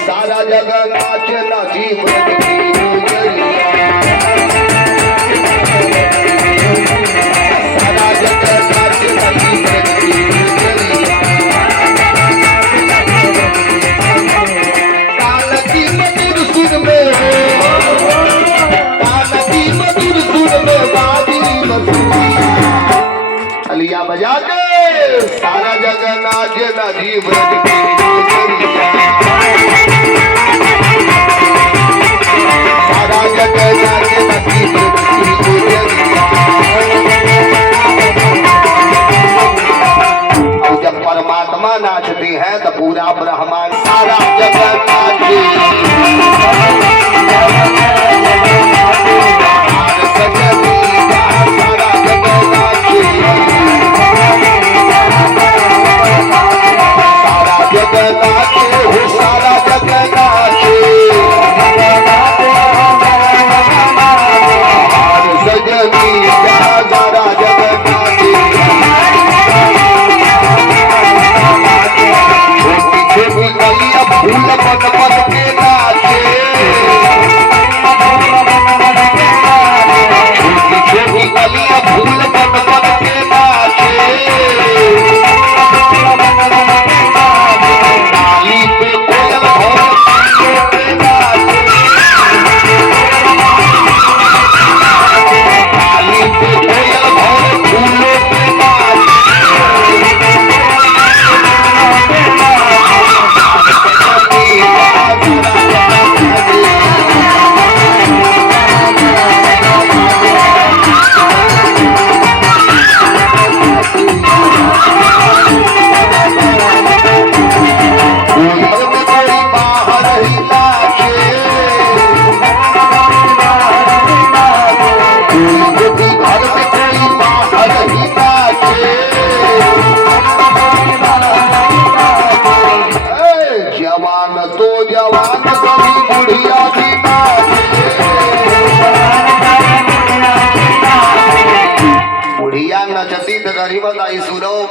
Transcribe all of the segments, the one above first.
सारा जगह नाचे नाची सारा जगह नाचे नाची काल की मधुर सुर में काल की मधुर सुर में बाजी अलिया बजा के सारा जगह नाचे नाची ब्रज की सारा जगह नाचे नाची ब्रज की और जब परमात्मा नाचते हैं तो पूरा ब्रह्मांड सारा जगह नाचे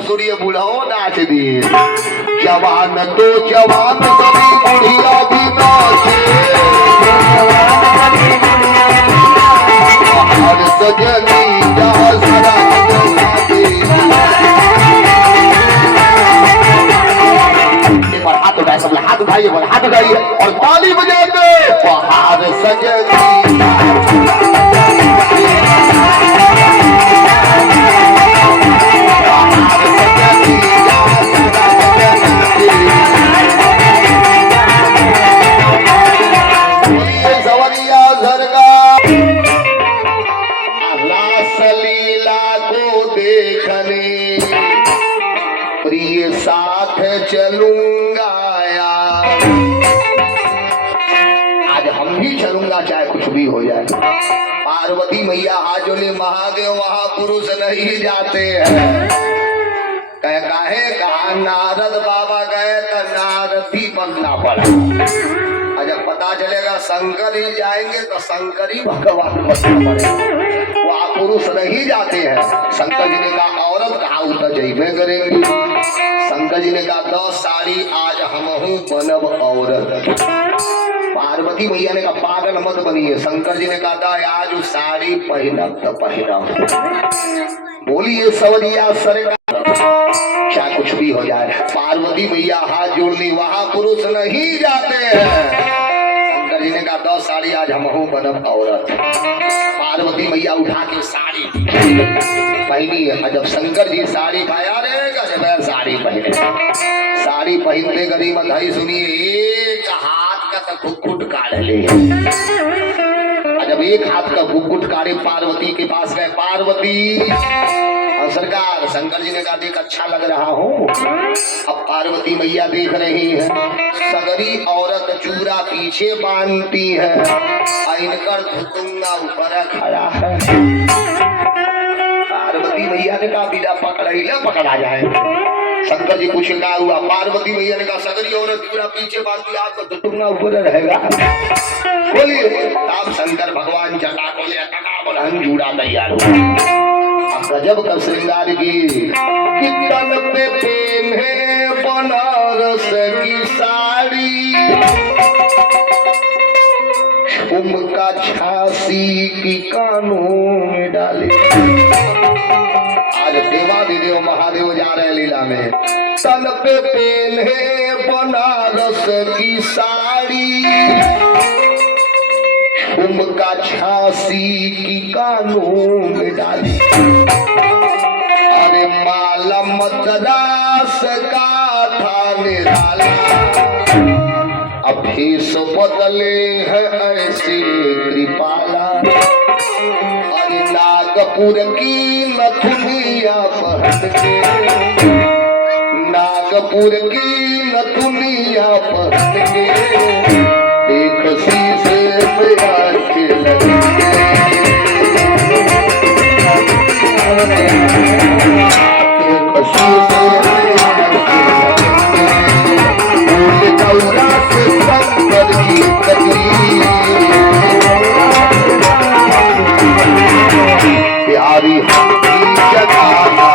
सूर्य बुढ़ाओ नाच दिए जवान तो जवान सभी बुढ़िया भी नाचे हर सजनी जहाँ सरा एक बार हाथ उठाए सब हाथ उठाइए हाथ उठाइए और ताली बजा के हर सजनी चलूंगा यार आज हम भी चलूंगा चाहे कुछ भी हो जाए। पार्वती मैया हाथ जोड़े महादेव वहां पुरुष नहीं जाते हैं काहे कहा नारद बाबा गए तो नारद ही बनना पड़ा। जब पता चलेगा शंकर ही जाएंगे तो शंकर ही भगवान बनना पड़ेगा। वहां पुरुष नहीं जाते हैं। शंकर जी ने कहा औरत कहा तो जैबे करेंगी। शंकर जी ने कहा 10 साड़ी आज हम बनब औरत। पार्वती मैया ने कहा पागल मत बनिए। शंकर जी ने कहा आज साड़ी पहनब तो पहनब। बोलिए सवरिया सरकार चाहे कुछ भी हो जाए। पार्वती मैया हाथ जोड़नी वहां पुरुष नहीं जाते हैं। शंकर जी ने कहा 10 साड़ी आज हम बनब औरत। पार्वती मैया उठा के साड़ी पहनी है। जब शंकर जी साड़ी पाया रे जब साड़ी पहने साड़ी पहनते गरीब भाई सुनिए एक हाथ का तो घुट काट ले। जब एक हाथ का घुट काटे पार्वती के पास गए। पार्वती सरकार शंकर जी ने कहा देख अच्छा लग रहा हूँ। अब पार्वती मैया देख रही है सगरी औरत चूरा पीछे बांधती है इनकर धुतुंगा ऊपर खड़ा है। पार्वती मैया ने कहा बिना पकड़ा जाए। शंकर जी पूछे क्या हुआ। पार्वती मैया ने कहा सगरी औरत चूरा पीछे बांधती आपको धुतुंगा ऊपर रहेगा। बोलिए आप शंकर भगवान जटा को जूड़ा तैयार हुआ। गजब का श्रृंगार की तन पे प्रेम है बनारस का झांसी की कानों में डाले। आज देवादिदेव महादेव जा रहे लीला में। तन पे पहने बनारस की साड़ी, झुमका झांसी की कानों में डाली। अरे माला मद्रास का था निराला, अब भेष बदले है ऐसे कृपाला। अरे नागपुर की नथुनिया पहन के, नागपुर की नथुनिया पहन के, एक शीशे पे आके लगे। एक शीशे पे आके लगे, गौरा से शंकर की कजरी, प्यारी हमकी जगाना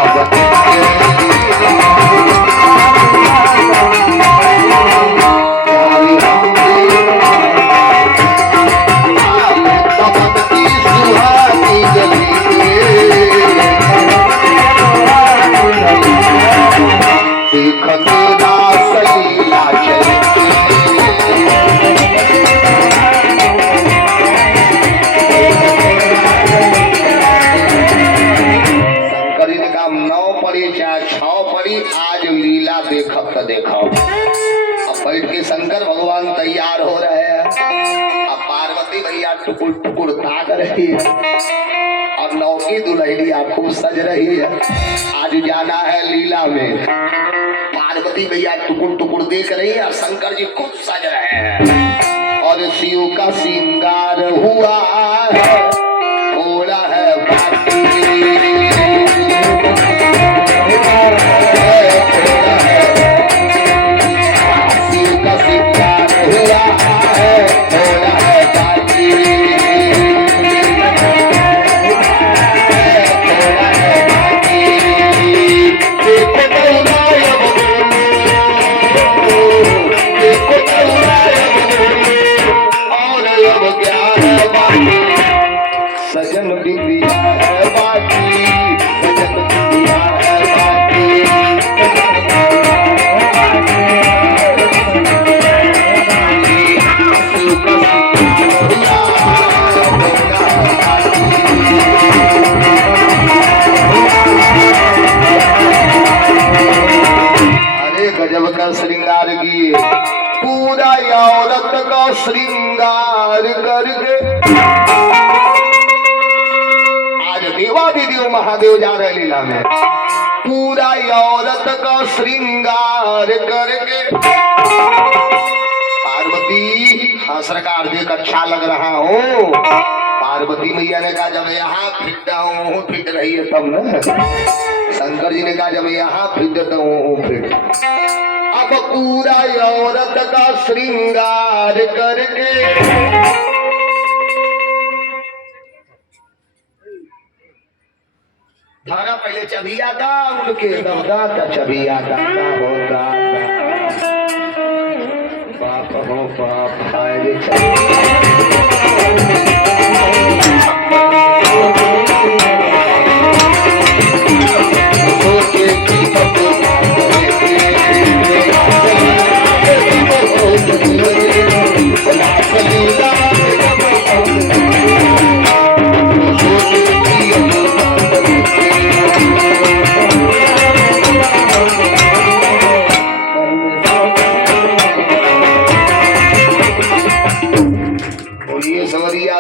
देखो। अब बैठ के शंकर भगवान तैयार हो रहे हैं, अब पार्वती भैया टुकुर टुकुर ताक रही है और नौकी दुल्हनिया खूब सज रही है। आज जाना है लीला में। पार्वती भैया टुकुर टुकुर देख रही है और शंकर जी खूब सज रहे हैं और शिव का श्रृंगार हुआ है, थोड़ा है बाकी। सजन बिंदिया है बाकी, सजन बिंदिया है बाकी। अरे गजब का श्रृंगार किए, पूरा औरत का श्रृंगार करके। देवादिदेव महादेव जा रहे लीला में, पूरा औरत का श्रृंगार करके। पार्वती हाँ सरकार देख अच्छा लग रहा हो। पार्वती मैया ने कहा जब यहाँ फिट हूँ फिट रही है तब न। शंकर जी ने कहा जब यहाँ फिट हूँ फिट। अब पूरा औरत का श्रृंगार करके। धारा पहले चबिया था उनके दबदा चबिया दादा होता बाप हो बाप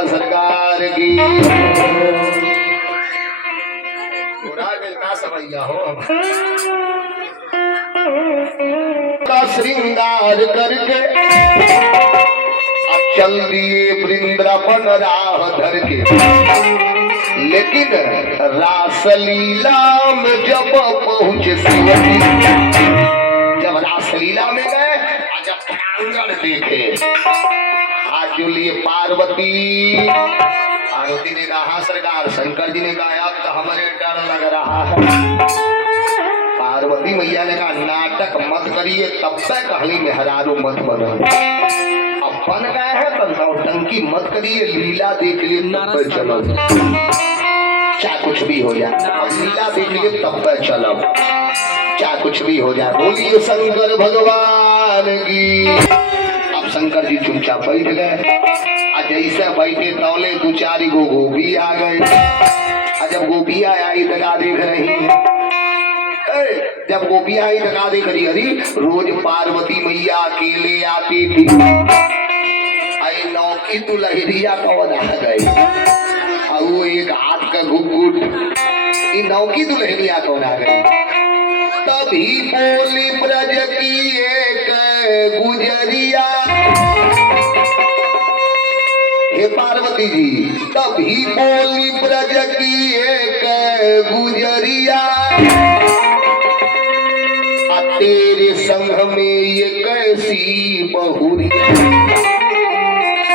सरकार की का श्रृंगार करके अब चल दिए वृंदावन राह धर के। लेकिन रासलीला में जब पहुंचे शिवजी, जब रासलीला में गए जब प्रांगण देखे, हाथ जो लिए पार्वती, पार्वती ने कहा सरकार। शंकर जी ने कहा अब तो हमारे डर लग रहा है। पार्वती मैया ने कहा नाटक मत करिए, तब तक कहली मेहरारू मत बनो। अब बन गए हैं तो टंकी मत करिए, लीला देख लिए तब पे चलो, चाहे कुछ भी हो जाए। अब लीला देख लिए तब पे चलो, चाहे कुछ भी हो जाए। बोलिए शंकर भगवान की। अब शंकर जी चुपचाप बैठ गए। जैसे बैठे तौले दो चार गो गोपी आ गए। जब गोपियां आई दगा देख रही, जब गोपियां आई दगा देख रही, अरे रोज पार्वती मैया अकेले आती थी, आई नौकी तो लहरिया कौन आ गई, और वो एक हाथ का घुट, नौकी तो लहरिया कौन आ गई। तभी बोली ब्रज की एक गुजरिया, हे पार्वती जी, तभी बोली ब्रज की एक गुजरिया, तेरे संग में ये कैसी बहुरिया,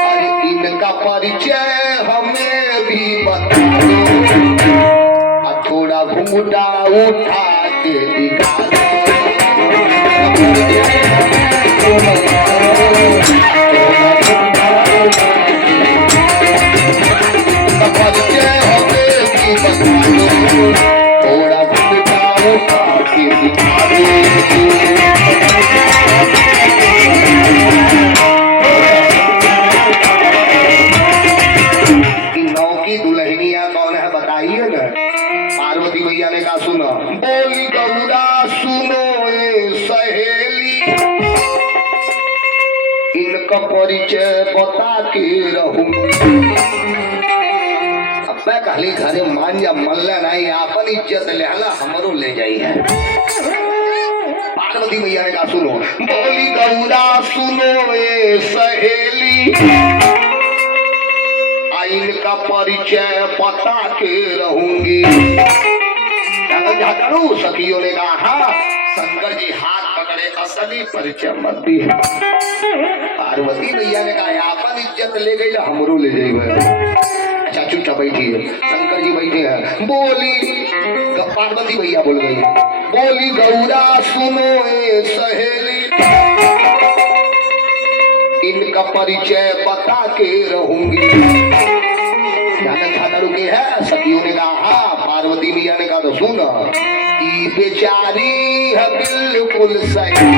अरे इनका परिचय हमें भी बता दो, थोड़ा घूंघटा उठा के दिखा दो। थोड़ा घूंघटा उठा के दिखा दो। नौकी दुल्हनिया कौन है बताइए ना। पार्वती मैया ने कहा सुनो, बोली गौरा सुनो ए सहेली, इनका परिचय बता के रहूं। अब मैं कहली घरे मान या मल्ला नहीं, आपन इज्जत लेहला हमरो ले जाई है। पार्वती मैया ने कहा सुनो, बोली गौरा सुनो ए सहेली, इनका परिचय बता के रहूंगी। सखियों ने कहा हाँ। शंकर जी हाथ पकड़े, असली परिचय मत दी। पार्वती मैया ने कहा आपन इज्जत ले गई हमरो ले जाइए। अच्छा चुपचाप बैठिए। शंकर जी बैठे हैं। बोली पार्वती मैया बोल गई, बोली गौरा सुनो ए सहेली, इनका परिचय बता के रहूंगी। रुके है। सखियों ने कहा हाँ। पार्वती मैया ने कहा तो सुन, ई बेचारी है बिल्कुल सही,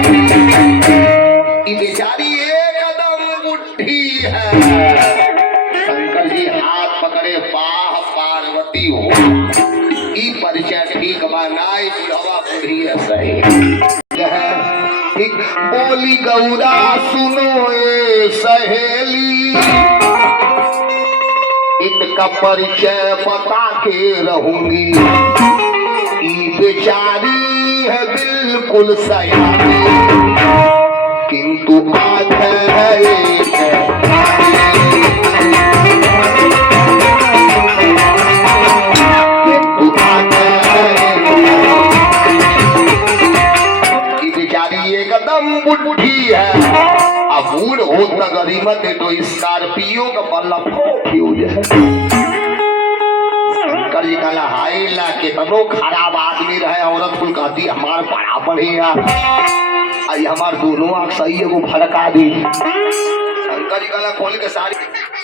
ई बेचारी एकदम बुढ़ी है। शंकर जी हाथ पकड़े, पाह पार्वती हो, ई परिचय ठीक बनाई, बुढ़वा बुढ़ी है सही। बोली गौरा सुनो ए सहेली, इनका परिचय बता के रहूंगी। ई बेचारी है बिल्कुल सयानी, किंतु बात है एक, किंतु बात है ई बेचारी एकदम बुढ़ी है। अब बूढ़ हो तो गरीबत है, तो स्कॉर्पियो का पल्ला फ्यूज है। शंकर जी कहला हाय ला के तनो खराब आदमी रहे, औरत कुल कहती हमार बराबर ही आई, हमार दोनों आंख सही है वो भड़का दी। शंकर जी कहला खोल के साड़ी।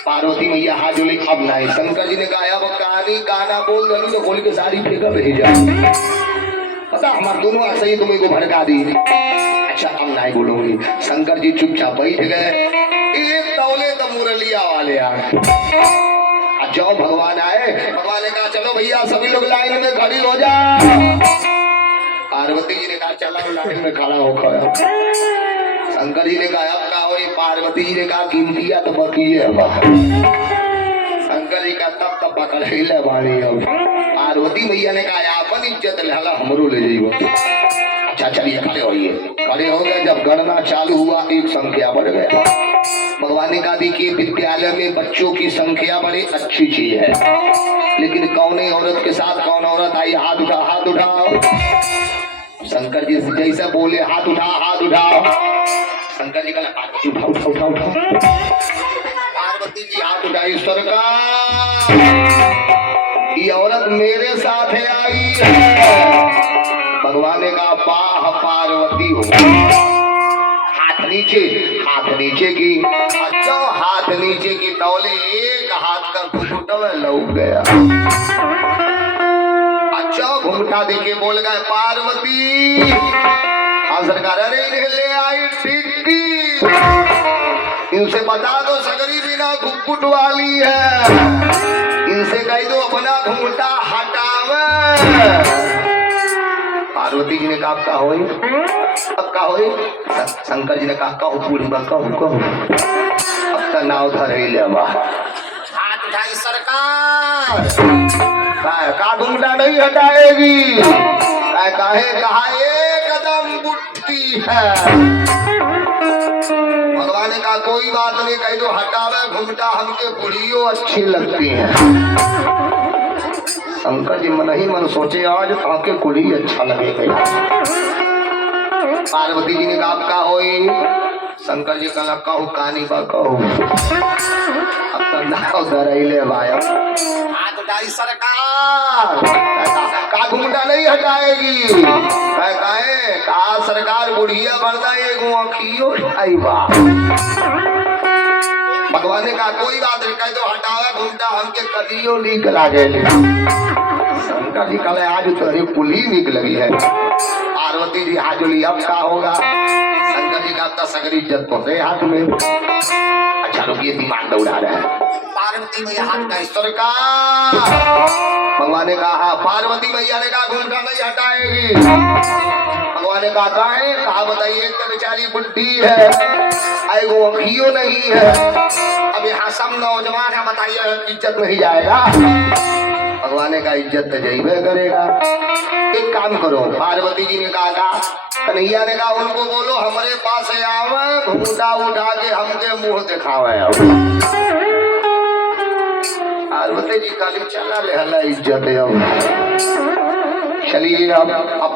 पार्वती मैया हाथ जोड़ी, अब नहीं। शंकर जी ने कहा अब कहानी गाना बोल दलू तो खोल के साड़ी फेंका भेजा, पता हमार दोनों आंख सही तुम्हें को भड़का दी। अच्छा अब नहीं बोलूंगी। शंकर जी चुपचाप बैठ गए। एक तौले तो मुरलिया वाले आ गए। जाओ भगवान आए। भगवान ने कहा चलो भैया सभी लोग लाइन में खड़ी हो जाओ। पार्वती जी ने कहा चलो लाइन में खड़ा हो खड़ा। शंकर जी ने कहा अब का हो। पार्वती जी ने कहा कीमतिया तो बकी है। शंकर जी का तब पकड़ ले बाड़ी। अब पार्वती मैया ने कहा अपन इज्जत लेला हमरो ले जाइयो। अच्छा चलिए खड़े होइए। खड़े हो गए। जब गणना चालू हुआ एक संख्या बढ़ गया। भगवान ने कहा देखिए विद्यालय में बच्चों की संख्या बड़ी अच्छी चीज है, लेकिन कौन औरत के साथ कौन औरत आई? हाथ उठा, हाथ उठाओ। शंकर जी जैसे बोले हाथ उठाओ। शंकर जी कहला पार्वती उठाओ। पार्वती जी हाथ उठाई। सरकार ये औरत मेरे साथ आई है। भगवान ने कहा पाह पार्वती हो। हाथ हाथ नीचे की। अच्छा हाथ नीचे की तौले एक हाथ का घुंघटा लौट गया। अच्छा घुंघटा देके बोल गए पार्वती। हाँ सरकार, अरे इन्हें ले आई टिक्की, इनसे बता दो सगरी बिना घुंघट वाली है, इनसे कह दो अपना घुंघटा हटावे। पार्वती जी ने कहा का हो, अब का हो? शंकर जी ने कहा कहो पूरी बात कहो। अब का नाव धर ले हाथ उठाई सरकार, का घुंघटा नहीं हटाएगी। काहे कहा एक कदम बुद्धि है। भगवान ने कहा कोई बात नहीं, कह दो हटावे घुंघटा, हमके बुढ़ियों अच्छी लगती है। शंकर जी मन ही मन सोचे आज आके कुड़ी अच्छा लगेगा। पार्वती जी ने कहा आपका होई। शंकर जी कहला कहू कहानी बा कहू। अब तो नाव धरैले भाई हाथ उठाई सरकार, का घुंघटा नहीं हटाएगी। कहा सरकार बुढ़िया बरदा एगो अखियो आई बा। भगवान ने कहा कोई बात नहीं, कह दो हटावे घुंघटा, हमके कलियो नीक लागे। शंकर जी कहले आज तो पुली नीक लगी है। पार्वती जी हाथ जोड़ी अब क्या होगा। शंकर जी का सगरी इज्जत पहुंचे हाथ में। अच्छा लोग ये दिमाग दौड़ा रहे हैं। पार्वती मैया हाथ का ईश्वर का। भगवान ने कहा पार्वती मैया ने कहा घुंघटा नहीं हटाएगी। भगवान ने कहा बताइए, एक तो बेचारी बुद्धि है, वो अखियो नहीं है। अब यहाँ सब नौजवान है, बताइए इज्जत नहीं जाएगा। भगवान ने कहा इज्जत तो जाइबे करेगा। एक काम करो, पार्वती जी ने कहा कन्हैया ने कहा उनको बोलो हमारे पास आवे, घुंघटा उठा के हमके मुंह दिखावे। पार्वती जी काली चला ले हला इज्जत है। अब चलिए अब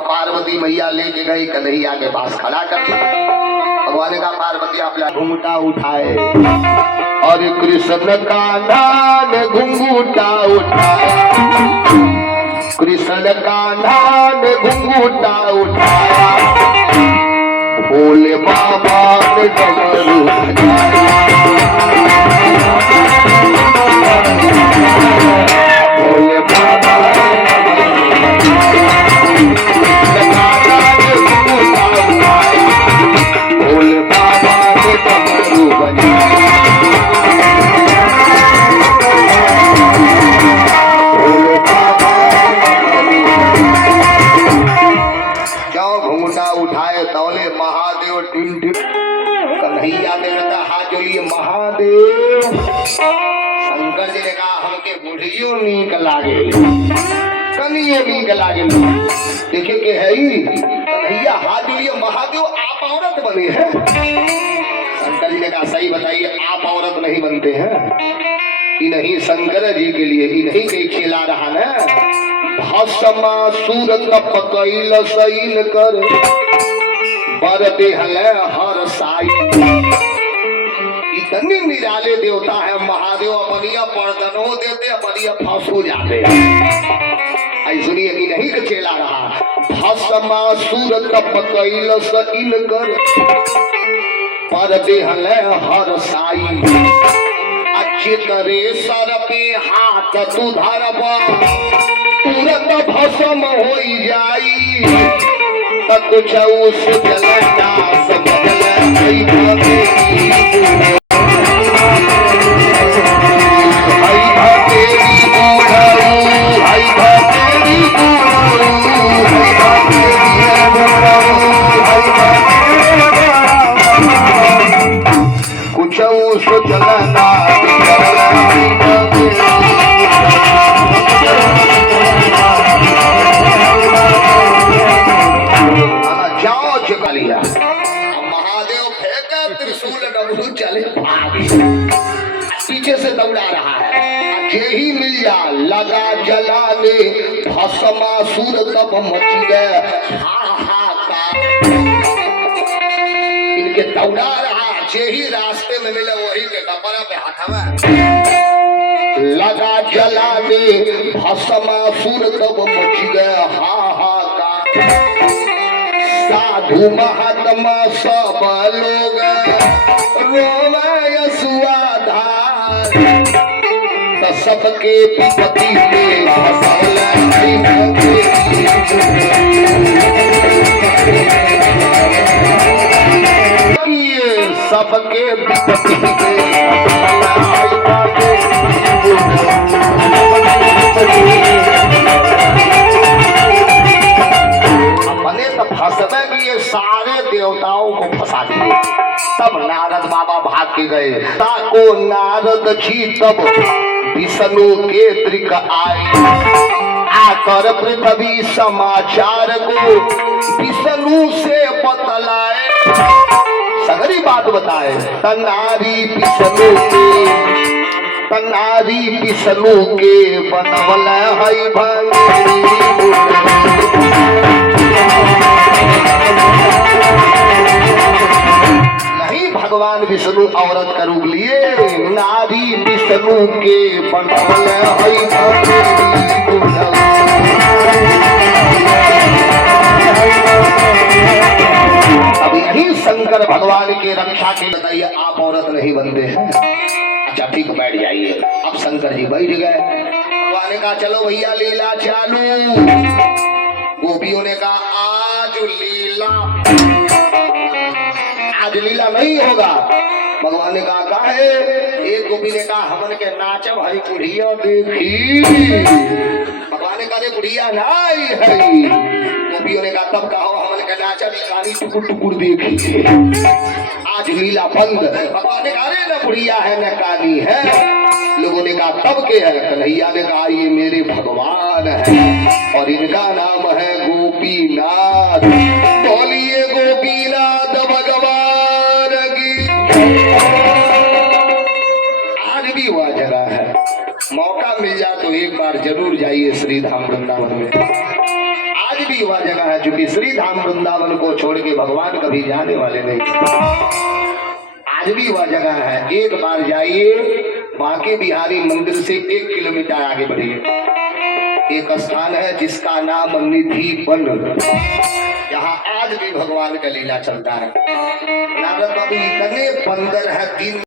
पार्वती मैया लेके गई कन्हैया के पास खड़ा कर। भगवान ने कहा पार्वती आप घुंघटा उठाए और कृष्ण कान्हा ने घुंघटा उठाया। कृष्ण कान्हा ने घुंघटा उठाया, भोले बाबा ने डमरू बजाया। भोले बाबा भोले बाबा ने डमरू बजाया। उठाए तौले महादेव टिम टिम। कन्हैया ने कहा हाथ जोड़िए महादेव। शंकर जी ने कहा हमके बुढ़ियों नीक लागे, कनिए नीक लागे। देखे के है कन्हैया हाथ जोड़िए महादेव, आप औरत बने हैं। शंकर जी ने कहा सही बताइए, आप औरत नहीं बनते हैं। इन्हीं शंकर जी के लिए इन्हीं के खिला रहा ना। भस्मासुर तपकैल सैल कर बरते हले हर साई। इतने निराले देवता है महादेव, अपनिया पर्दनो देते अपनिया फंसू जाते। सुनिए कि नहीं के चला रहा। भस्मासुर तपकैल सैल कर बरते हले हर साई। अच्छे करे सर पे हाथ तू धरबा, तुरंत भस्म हो जाई। कुछ उस जलना सब कुछ उस जलना महादेव फेंका त्रिशूल डमरू चले पीछे से दौड़ा रहा है। यही मिल जा लगा जलाने भस्मासुर तब मच गए हाहाकार। इनके दौड़ा रहा, यही रास्ते में मिले वही के कपड़ा पे हटावा। लगा जलाने भस्मासुर तब मच गए हाहाकार। साधु महत समा सब लोग रोवे सुआधार त सबके विपत्ति में फसल सबके विपत्ति अपने तो फंसने की ये सारे देवताओं को फंसा दिए। तब नारद बाबा भाग के गए। ताको नारद जी तब विष्णु के दृक आए आकर पृथ्वी समाचार को विष्णु से बतलाए। सगरी बात बताए। तनारी विष्णु के बनवल है भंगी। नहीं भगवान विष्णु औरत का रूप लिए। नारी विष्णु के बनवल है भंगी। अब यही शंकर भगवान के रक्षा के बताइए आप औरत नहीं बनते हैं। अच्छा ठीक बैठ जाइए। अब शंकर जी बैठ गए। भगवान ने कहा चलो भैया लीला चालू। गोपियों ने कहा आज लीला नहीं होगा। भगवान ने कहा काहे? एक गोपी ने कहा हमन के नाच भाई बुढ़िया देखी। भगवान ने कहा बुढ़िया नहीं है। गोपियों ने कहा तब कहो हमन के नाच कहानी टुकुर टुकुर देखी। आज लीला बंद। भगवान ने कहा न बुढ़िया है न कानी है। लोगों ने कहा तब के है? कन्हैया ने कहा ये मेरे भगवान है और इनका नाम है गोपीनाथ। बोलिए गोपीनाथ भगवान की। आज भी वह जगह है। मौका मिल जाए तो एक बार जरूर जाइए श्री धाम वृंदावन में। आज भी वह जगह है क्योंकि श्री धाम वृंदावन को छोड़ के भगवान कभी जाने वाले नहीं। आज भी वह जगह है। एक बार जाइए। बांके बिहारी मंदिर से 1 किलोमीटर आगे बढ़िए। एक स्थान है जिसका नाम निधि वन। यहाँ आज भी भगवान का लीला चलता है। नारद बाबू इतने बंदर है दिन